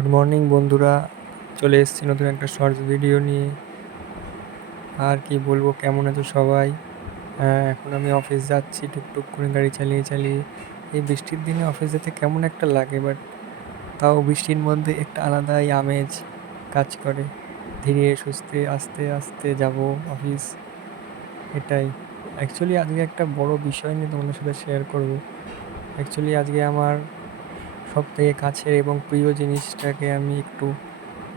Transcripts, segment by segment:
Good morning বন্ধুরা, চলে এসেছি নতুন একটা শর্টস ভিডিও নিয়ে। আর কি বলবো, কেমন আছো সবাই? হ্যাঁ, এখন আমি অফিস যাচ্ছি টুকটুক করে গাড়ি চালিয়ে চালিয়ে। এই বৃষ্টির দিনে অফিস যেতে কেমন একটা লাগে, বাট তাও বৃষ্টির মধ্যে একটা আলাদাই আমেজ কাজ করে। ধীরে সুস্থে আস্তে আস্তে যাব অফিস, এটাই। অ্যাকচুয়ালি আজকে একটা বড় বিষয় নিয়ে তোমাদের সাথে শেয়ার করব। অ্যাকচুয়ালি আজকে আমার সবথেকে কাছের এবং প্রিয় জিনিসটাকে আমি একটু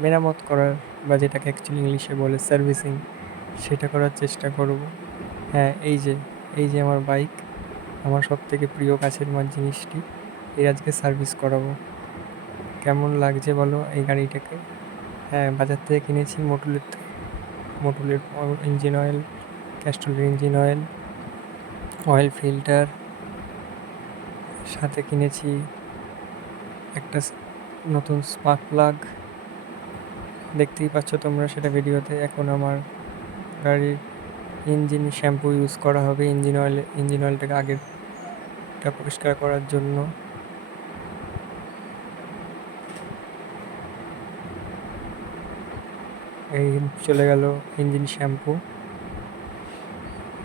মেরামত করার, বা যেটাকে অ্যাকচুয়ালি ইংলিশে বলে সার্ভিসিং, সেটা করার চেষ্টা করব। হ্যাঁ, এই যে আমার বাইক, আমার সবথেকে প্রিয় কাছের জিনিসটি, এর আজকে সার্ভিস করাবো। কেমন লাগছে বলো এই গাড়িটাকে? হ্যাঁ, বাজার থেকে কিনেছি মোটুলের ইঞ্জিন অয়েল, ক্যাস্ট্রলের ইঞ্জিন অয়েল, অয়েল ফিল্টার, সাথে কিনেছি একটা নতুন স্পার্ক প্লাগ। দেখতেই পাচ্ছ তোমরা সেটা ভিডিওতে। এখন আমার গাড়ির ইঞ্জিন শ্যাম্পু ইউজ করা হবে ইঞ্জিন অয়েলটাকে আগেরটা পরিষ্কার করার জন্য। এই চলে গেল ইঞ্জিন শ্যাম্পু।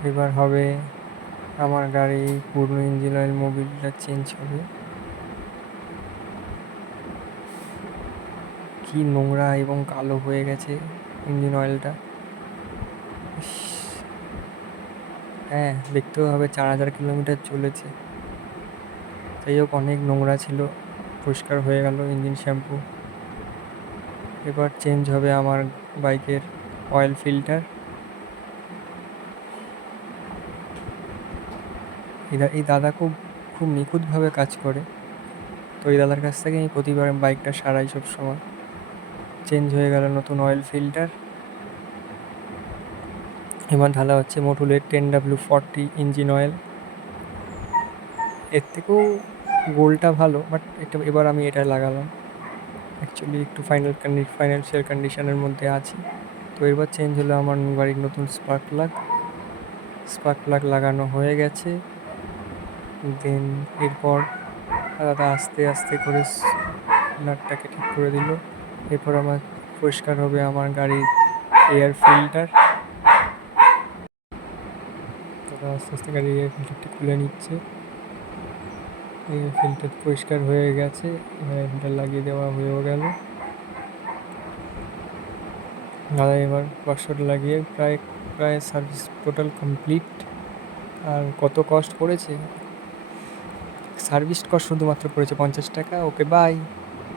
এবার হবে আমার গাড়ি পুরনো ইঞ্জিন অয়েল মোবিলটা চেঞ্জ হবে। কি নোংরা এবং কালো হয়ে গেছে ইঞ্জিন অয়েলটা। হ্যাঁ, দেখতেও হবে 4000 কিলোমিটার চলেছে। যাই হোক, অনেক নোংরা ছিল, পরিষ্কার হয়ে গেল ইঞ্জিন শ্যাম্পু। এবার চেঞ্জ হবে আমার বাইকের অয়েল ফিল্টার। এই দাদা খুব খুব নিখুঁতভাবে কাজ করে, তো এই দাদার কাছ থেকে আমি প্রতিবার বাইকটা সারাই সব সময়। চেঞ্জ হয়ে গেল নতুন অয়েল ফিল্টার। এবার ঢালা হচ্ছে মোটুলের 10W40 ইঞ্জিন অয়েল। এর থেকেও গোলটা ভালো, বাট এবার আমি এটা লাগালাম। অ্যাকচুয়ালি একটু ফাইন্যান্সিয়াল কন্ডিশনের মধ্যে আছি। তো এবার চেঞ্জ হলো আমার গাড়ির নতুন স্পার্ক প্লাগ লাগানো হয়ে গেছে। দেন এরপর দাদা আস্তে আস্তে করে নাটটাকে ঠিক করে দিল। এরপর আমার পরিষ্কার হবে আমার গাড়ির এয়ার ফিল্টার। দাদা আস্তে আস্তে গাড়ির এয়ার ফিল্টারটি খুলে নিচ্ছে। এয়ার ফিল্টার পরিষ্কার হয়ে গেছে, এয়ার ফিল্টার লাগিয়ে দেওয়া হয়েও গেল। দাদা এবার ওয়াশার লাগিয়ে প্রায় প্রায় সার্ভিস টোটাল কমপ্লিট। আর কত কস্ট পড়েছে? সার্ভিস কস্ট শুধুমাত্র পড়েছে 50 টাকা। ওকে, বাই।